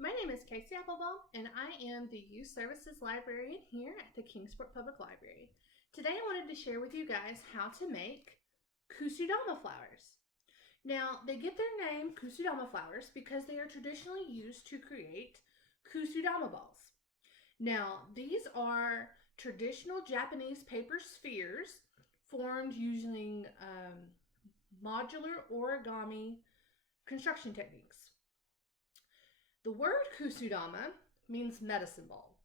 My name is Casey Applebaum, and I am the Youth Services Librarian here at the Kingsport Public Library. Today I wanted to share with you guys how to make Kusudama flowers. Now, they get their name Kusudama flowers because they are traditionally used to create Kusudama balls. Now, these are traditional Japanese paper spheres formed using modular origami construction techniques. The word Kusudama means medicine ball.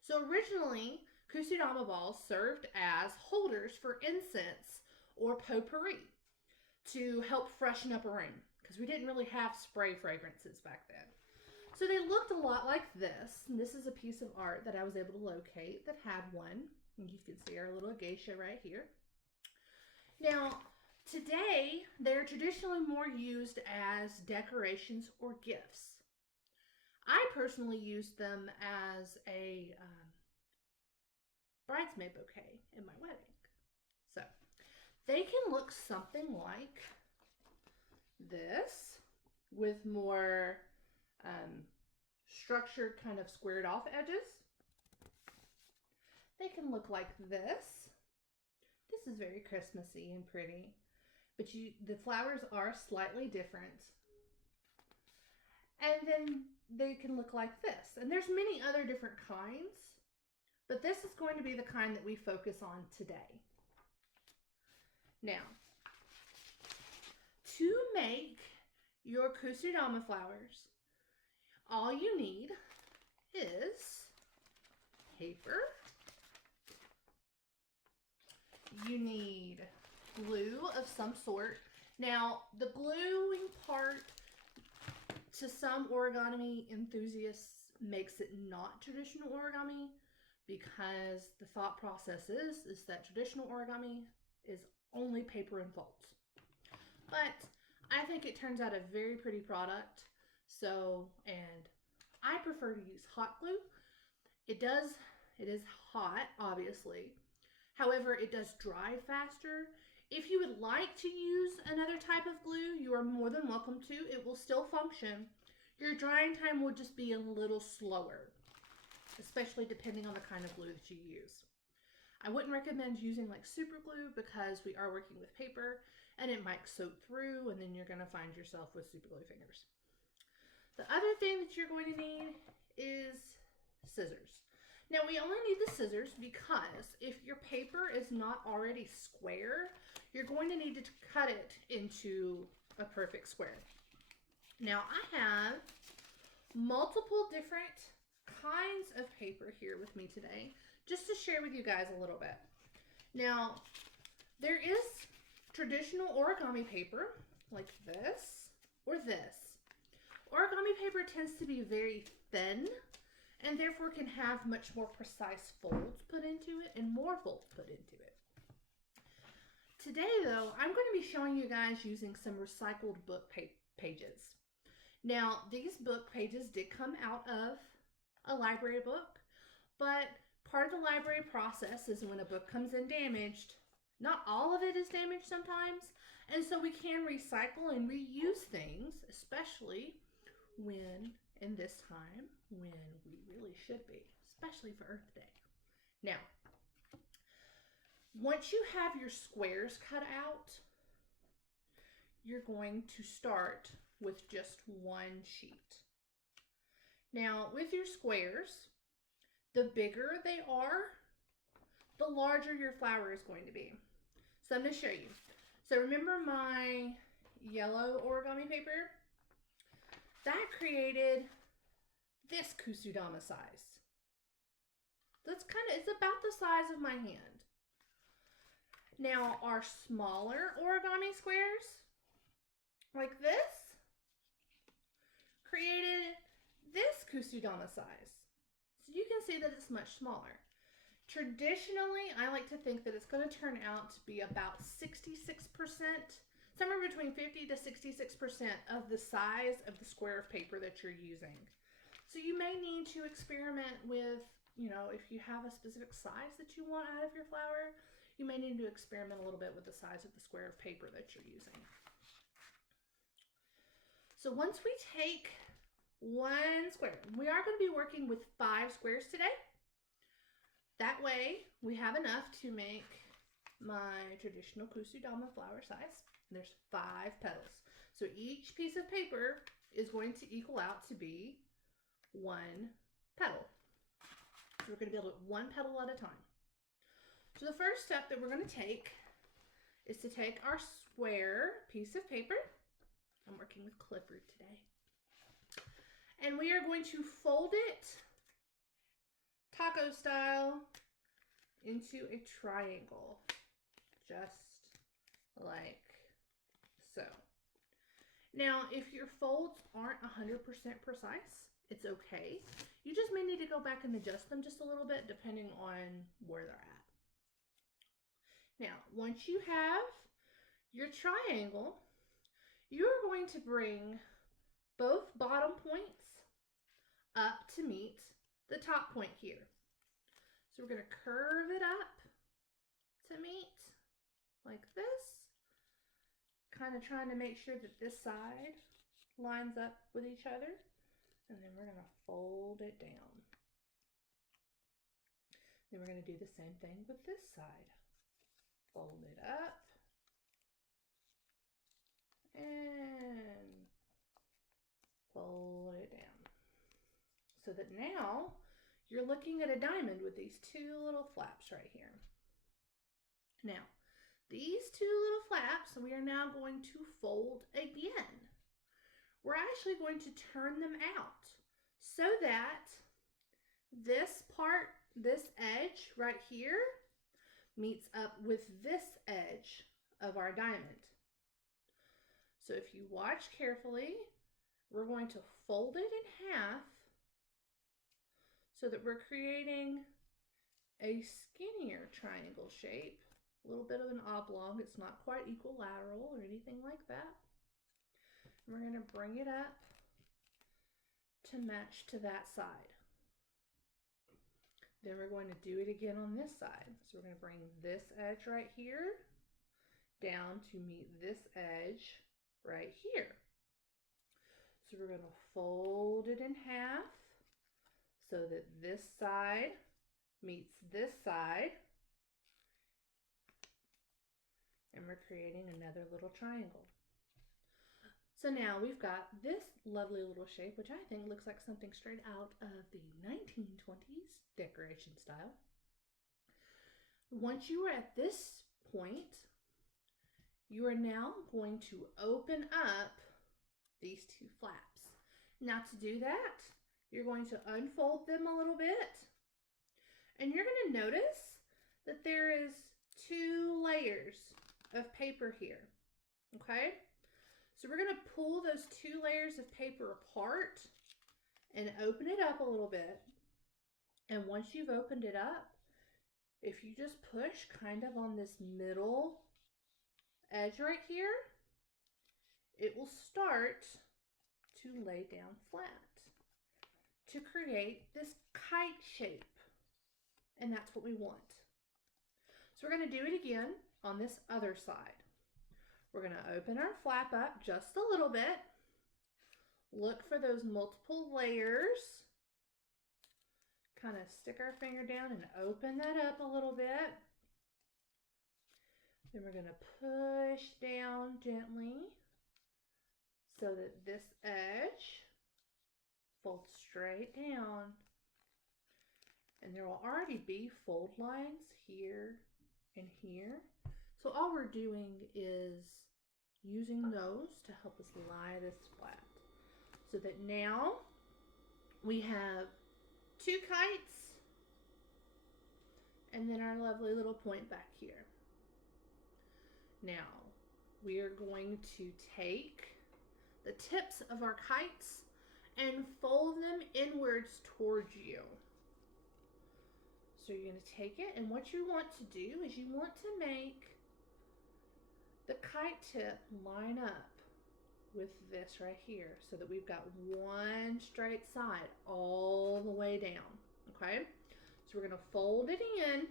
So originally, Kusudama balls served as holders for incense or potpourri to help freshen up a room because we didn't really have spray fragrances back then. So they looked a lot like this. And this is a piece of art that I was able to locate that had one. And you can see our little geisha right here. Now, today, they're traditionally more used as decorations or gifts. I personally used them as a bridesmaid bouquet in my wedding. So they can look something like this with more structured kind of squared off edges. They can look like this. This is very Christmassy and pretty, but the flowers are slightly different. And then they can look like this. And there's many other different kinds, but this is going to be the kind that we focus on today. Now, to make your Kusudama flowers, all you need is paper. You need glue of some sort. Now, the gluing part, to some origami enthusiasts, makes it not traditional origami because the thought process is that traditional origami is only paper and folds. But I think it turns out a very pretty product. So, and I prefer to use hot glue. It is hot, obviously. However, it does dry faster. If you would like to use another type of glue, you are more than welcome to. It will still function. Your drying time will just be a little slower, especially depending on the kind of glue that you use. I wouldn't recommend using like super glue because we are working with paper and it might soak through and then you're going to find yourself with super glue fingers. The other thing that you're going to need is scissors. Now, we only need the scissors because if your paper is not already square, you're going to need to cut it into a perfect square. Now, I have multiple different kinds of paper here with me today, just to share with you guys a little bit. Now, there is traditional origami paper like this or this. Origami paper tends to be very thin and therefore can have much more precise folds put into it and more folds put into it. Today, though, I'm going to be showing you guys using some recycled book pages. Now, these book pages did come out of a library book, but part of the library process is when a book comes in damaged, not all of it is damaged sometimes, and so we can recycle and reuse things, especially when in this time when we really should be, especially for Earth Day. Now, once you have your squares cut out, you're going to start with just one sheet. Now, with your squares, the bigger they are, the larger your flower is going to be. So I'm going to show you. So remember my yellow origami paper? That created this Kusudama size. It's about the size of my hand. Now, our smaller origami squares, like this, created this Kusudama size. So you can see that it's much smaller. Traditionally, I like to think that it's going to turn out to be about 66%, somewhere between 50 to 66% of the size of the square of paper that you're using. So you may need to experiment with, if you have a specific size that you want out of your flower, you may need to experiment a little bit with the size of the square of paper that you're using. So once we take 1 square. We are going to be working with 5 squares today. That way we have enough to make my traditional Kusudama flower size. There's 5 petals. So each piece of paper is going to equal out to be 1 petal. So we're going to build it 1 petal at a time. So the first step that we're going to take is to take our square piece of paper. I'm working with Clifford today. And we are going to fold it taco style into a triangle, just like so. Now, if your folds aren't 100% precise, it's okay. You just may need to go back and adjust them just a little bit depending on where they're at. Now, once you have your triangle, you're going to bring both bottom points up to meet the top point here. So we're going to curve it up to meet like this, kind of trying to make sure that this side lines up with each other, and then we're going to fold it down. Then we're going to do the same thing with this side. Fold it up and fold it down. So that now you're looking at a diamond with these 2 little flaps right here. Now, these 2 little flaps, we are now going to fold again. We're actually going to turn them out so that this part, this edge right here, meets up with this edge of our diamond. So if you watch carefully, we're going to fold it in half so that we're creating a skinnier triangle shape, a little bit of an oblong. It's not quite equilateral or anything like that. And we're going to bring it up to match to that side. Then we're going to do it again on this side. So we're going to bring this edge right here down to meet this edge right here. So we're going to fold it in half so that this side meets this side. And we're creating another little triangle. So now we've got this lovely little shape, which I think looks like something straight out of the 1920s decoration style. Once you are at this point, you are now going to open up these 2 flaps. Now to do that, you're going to unfold them a little bit, and you're going to notice that there is 2 layers of paper here, okay? So we're going to pull those 2 layers of paper apart and open it up a little bit. And once you've opened it up, if you just push kind of on this middle edge right here, it will start to lay down flat to create this kite shape. And that's what we want. So we're going to do it again on this other side. We're going to open our flap up just a little bit. Look for those multiple layers. Kind of stick our finger down and open that up a little bit. Then we're going to push down gently so that this edge folds straight down. And there will already be fold lines here and here. So all we're doing is using those to help us lie this flat. So that now we have 2 kites and then our lovely little point back here. Now we are going to take the tips of our kites and fold them inwards towards you. So you're going to take it, and what you want to do is you want to make the kite tip line up with this right here so that we've got one straight side all the way down, okay? So we're going to fold it in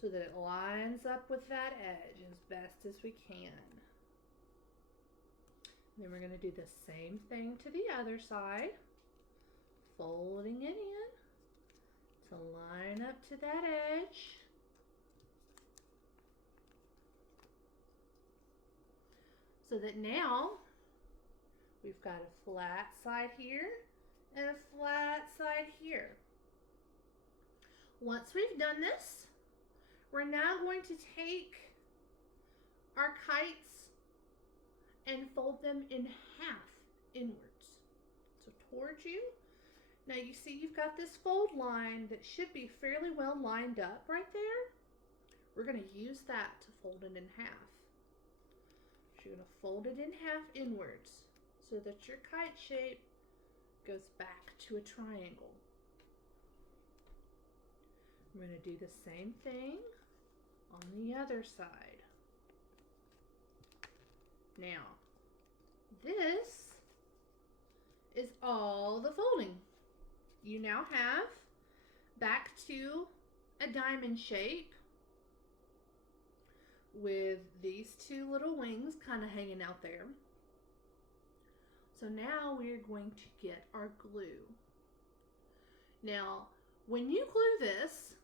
so that it lines up with that edge as best as we can. Then we're going to do the same thing to the other side, folding it in to line up to that edge. So that now we've got a flat side here and a flat side here. Once we've done this, we're now going to take our kites and fold them in half inwards. So towards you. Now you see you've got this fold line that should be fairly well lined up right there. We're going to use that to fold it in half. So you're going to fold it in half inwards so that your kite shape goes back to a triangle. We're going to do the same thing on the other side. Now, this is all the folding. You now have back to a diamond shape with these two little wings kind of hanging out there. So now we're going to get our glue. Now, when you glue this,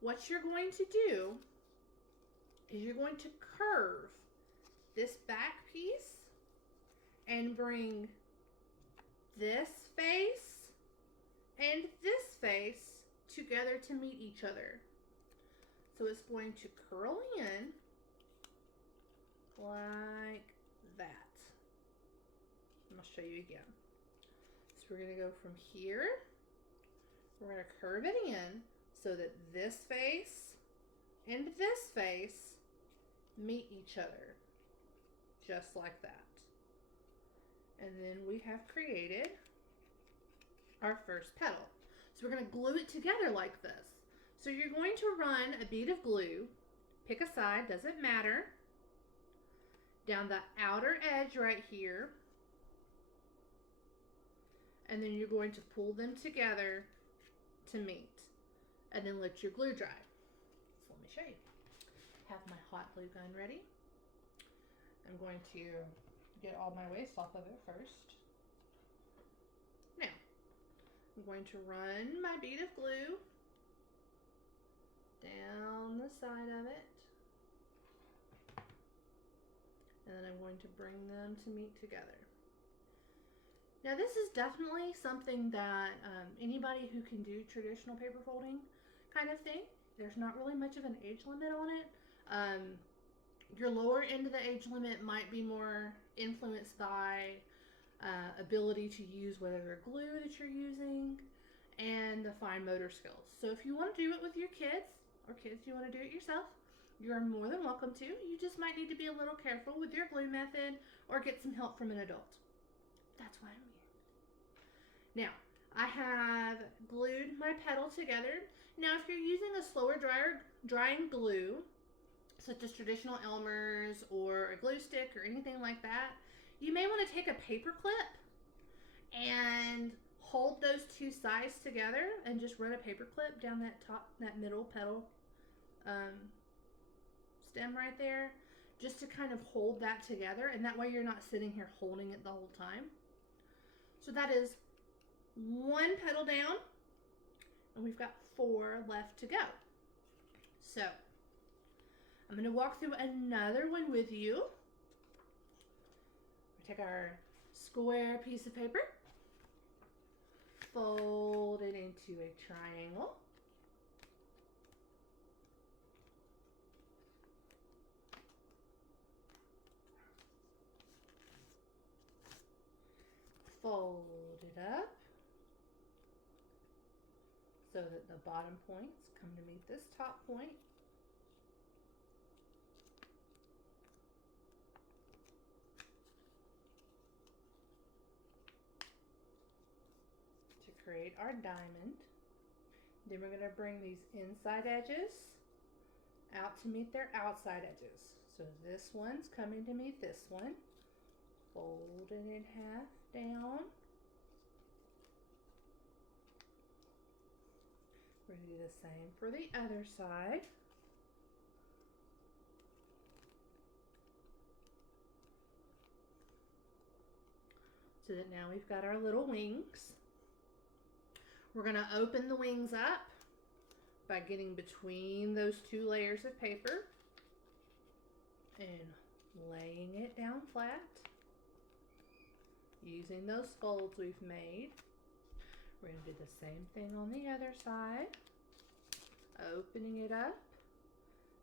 what you're going to do is you're going to curve this back piece and bring this face and this face together to meet each other. So it's going to curl in like that. And I'll show you again. So we're going to go from here. We're going to curve it in so that this face and this face meet each other, just like that. And then we have created our first petal. So we're going to glue it together like this. So you're going to run a bead of glue, pick a side, doesn't matter, down the outer edge right here, and then you're going to pull them together to meet, and then let your glue dry. So let me show you. Have my hot glue gun ready. I'm going to get all my waste off of it first. Now, I'm going to run my bead of glue down the side of it, and then I'm going to bring them to meet together. Now this is definitely something that anybody who can do traditional paper folding kind of thing, there's not really much of an age limit on it. Your lower end of the age limit might be more influenced by ability to use whatever glue that you're using and the fine motor skills. So if you want to do it with your kids, or kids you want to do it yourself, you're more than welcome to. You just might need to be a little careful with your glue method or get some help from an adult. That's why I'm here. Now, I have glued my petal together. Now, if you're using a slower drying glue, such as traditional Elmer's or a glue stick or anything like that, you may want to take a paper clip and hold those two sides together and just run a paper clip down that middle petal stem right there, just to kind of hold that together, and that way you're not sitting here holding it the whole time. So that is one petal down, and we've got 4 left to go. So I'm going to walk through another one with you. We take our square piece of paper, fold it into a triangle. Fold it up so that the bottom points come to meet this top point. To create our diamond. Then we're going to bring these inside edges out to meet their outside edges. So this one's coming to meet this one. Fold it in half down. We're going to do the same for the other side. so that now we've got our little wings. We're going to open the wings up by getting between those two layers of paper and laying it down flat using those folds we've made. We're going to do the same thing on the other side, opening it up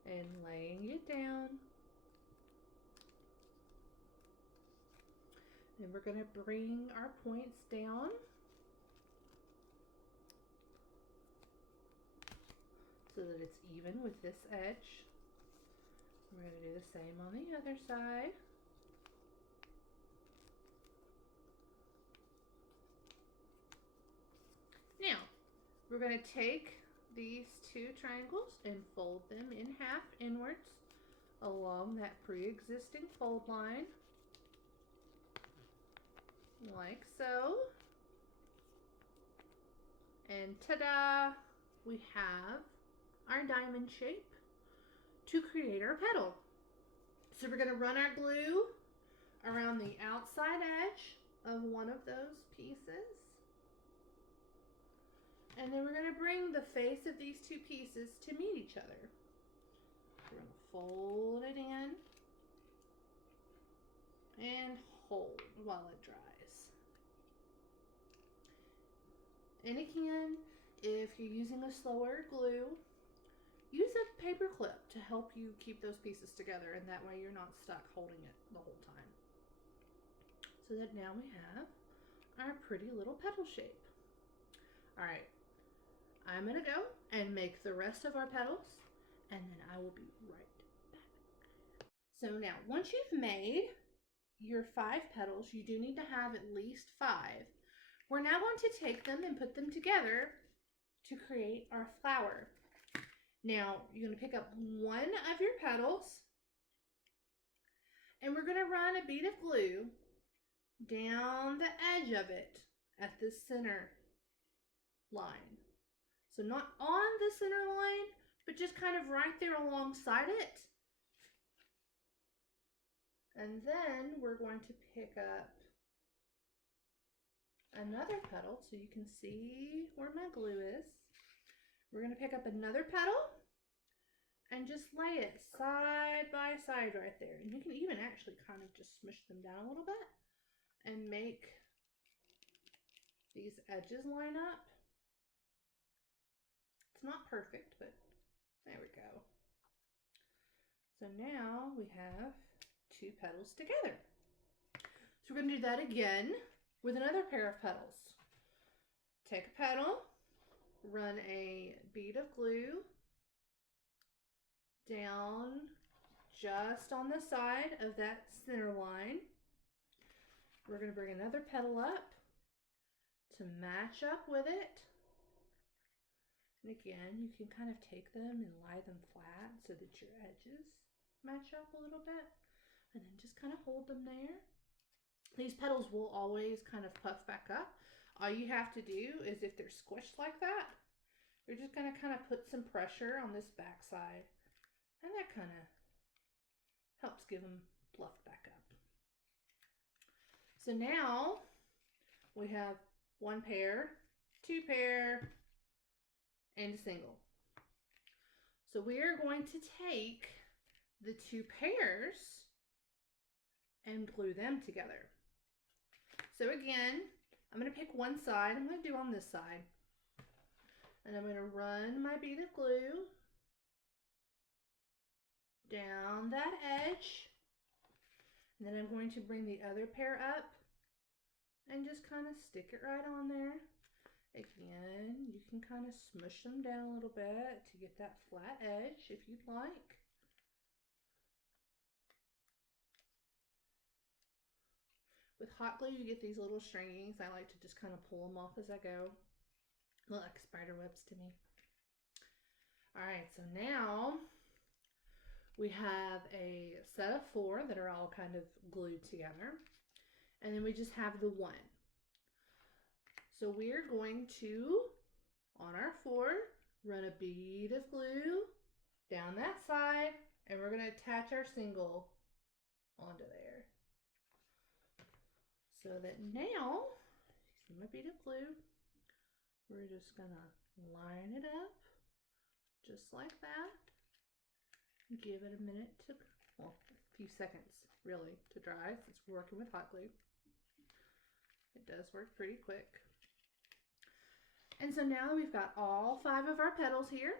and laying it down. Then we're going to bring our points down so that it's even with this edge. We're going to do the same on the other side. Now, we're going to take these two triangles and fold them in half inwards along that pre-existing fold line, like so. And ta-da! We have our diamond shape to create our petal. So we're going to run our glue around the outside edge of one of those pieces. And then we're going to bring the face of these two pieces to meet each other. We're going to fold it in and hold while it dries. And again, if you're using a slower glue, use a paper clip to help you keep those pieces together, and that way you're not stuck holding it the whole time. So that now we have our pretty little petal shape. All right, I'm gonna go and make the rest of our petals, and then I will be right back. So now, once you've made your 5 petals, you do need to have at least 5. We're now going to take them and put them together to create our flower. Now, you're going to pick up one of your petals, and we're going to run a bead of glue down the edge of it at the center line. So not on the center line, but just kind of right there alongside it. And then we're going to pick up another petal so you can see where my glue is. We're going to pick up another petal and just lay it side by side right there. And you can even actually kind of just smush them down a little bit and make these edges line up. It's not perfect, but there we go. So now we have 2 petals together. So we're going to do that again with another pair of petals. Take a petal, run a bead of glue down just on the side of that center line. We're going to bring another petal up to match up with it. And again, you can kind of take them and lie them flat so that your edges match up a little bit, and then just kind of hold them there. These petals will always kind of puff back up. All you have to do is, if they're squished like that, you're just going to kind of put some pressure on this back side, and that kind of helps give them fluff back up. So now we have 1 pair, 2 pair, and a single. So we are going to take the 2 pairs and glue them together. So again, I'm going to pick one side. I'm going to do on this side. And I'm going to run my bead of glue down that edge. And then I'm going to bring the other pair up and just kind of stick it right on there. Again, you can kind of smush them down a little bit to get that flat edge if you'd like. With hot glue, you get these little stringings. I like to just kind of pull them off as I go. Look like spider webs to me. All right, so now we have a set of 4 that are all kind of glued together. And then we just have the 1. So we're going to, on our 4, run a bead of glue down that side, and we're going to attach our single onto there. So that now, see my bead of glue, we're just gonna line it up just like that. Give it a minute to, well, a few seconds really to dry since we're working with hot glue. It does work pretty quick. And so now that we've got all 5 of our petals here,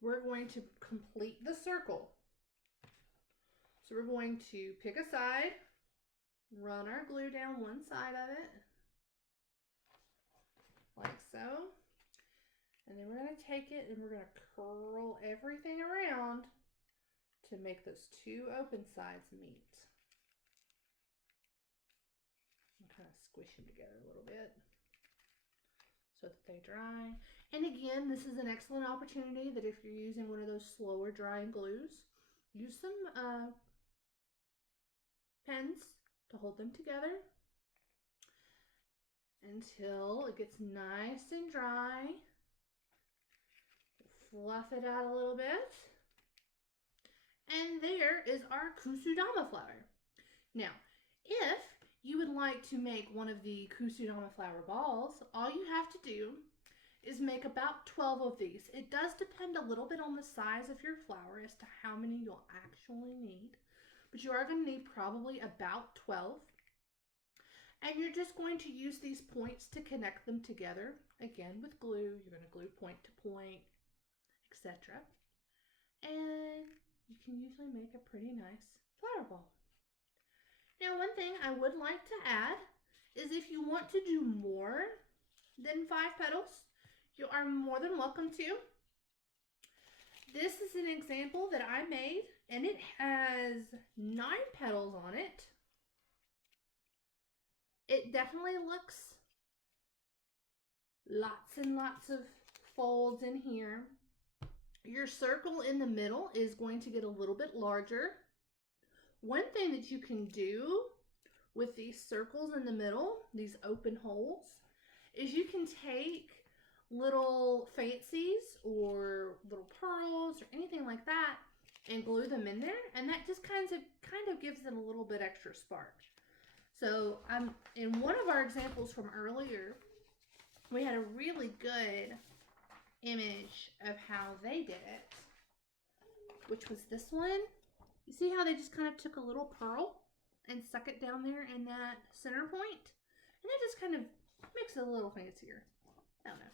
we're going to complete the circle. So we're going to pick a side, run our glue down one side of it, like so. And then we're going to take it and we're going to curl everything around to make those 2 open sides meet. And kind of squish them together a little bit so that they dry. And again, this is an excellent opportunity that if you're using one of those slower drying glues, use some pens to hold them together until it gets nice and dry. Fluff it out a little bit. And there is our Kusudama flower. Now, if you would like to make one of the Kusudama flower balls, all you have to do is make about 12 of these. It does depend a little bit on the size of your flower as to how many you'll actually need, but you are going to need probably about 12. And you're just going to use these points to connect them together. Again, with glue, you're going to glue point to point, etc. And you can usually make a pretty nice flower ball. Now, one thing I would like to add is if you want to do more than 5 petals, you are more than welcome to. This is an example that I made, and it has 9 petals on it. It definitely looks lots and lots of folds in here. Your circle in the middle is going to get a little bit larger. One thing that you can do with these circles in the middle, these open holes, is you can take little fancies or little pearls or anything like that and glue them in there, and that just kind of gives it a little bit extra spark. So in one of our examples from earlier, we had a really good image of how they did it, which was this one. You see how they just kind of took a little pearl and stuck it down there in that center point? And it just kind of makes it a little fancier. I don't know.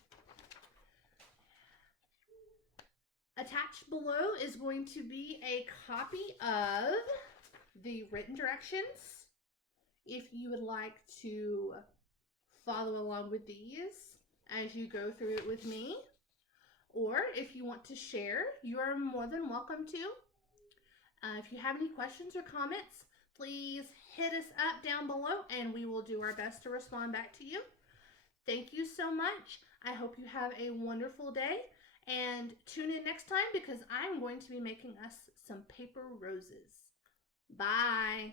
Attached below is going to be a copy of the written directions if you would like to follow along with these as you go through it with me. Or if you want to share, you are more than welcome to. If you have any questions or comments, please hit us up down below and we will do our best to respond back to you. Thank you so much. I hope you have a wonderful day, and tune in next time because I'm going to be making us some paper roses. Bye.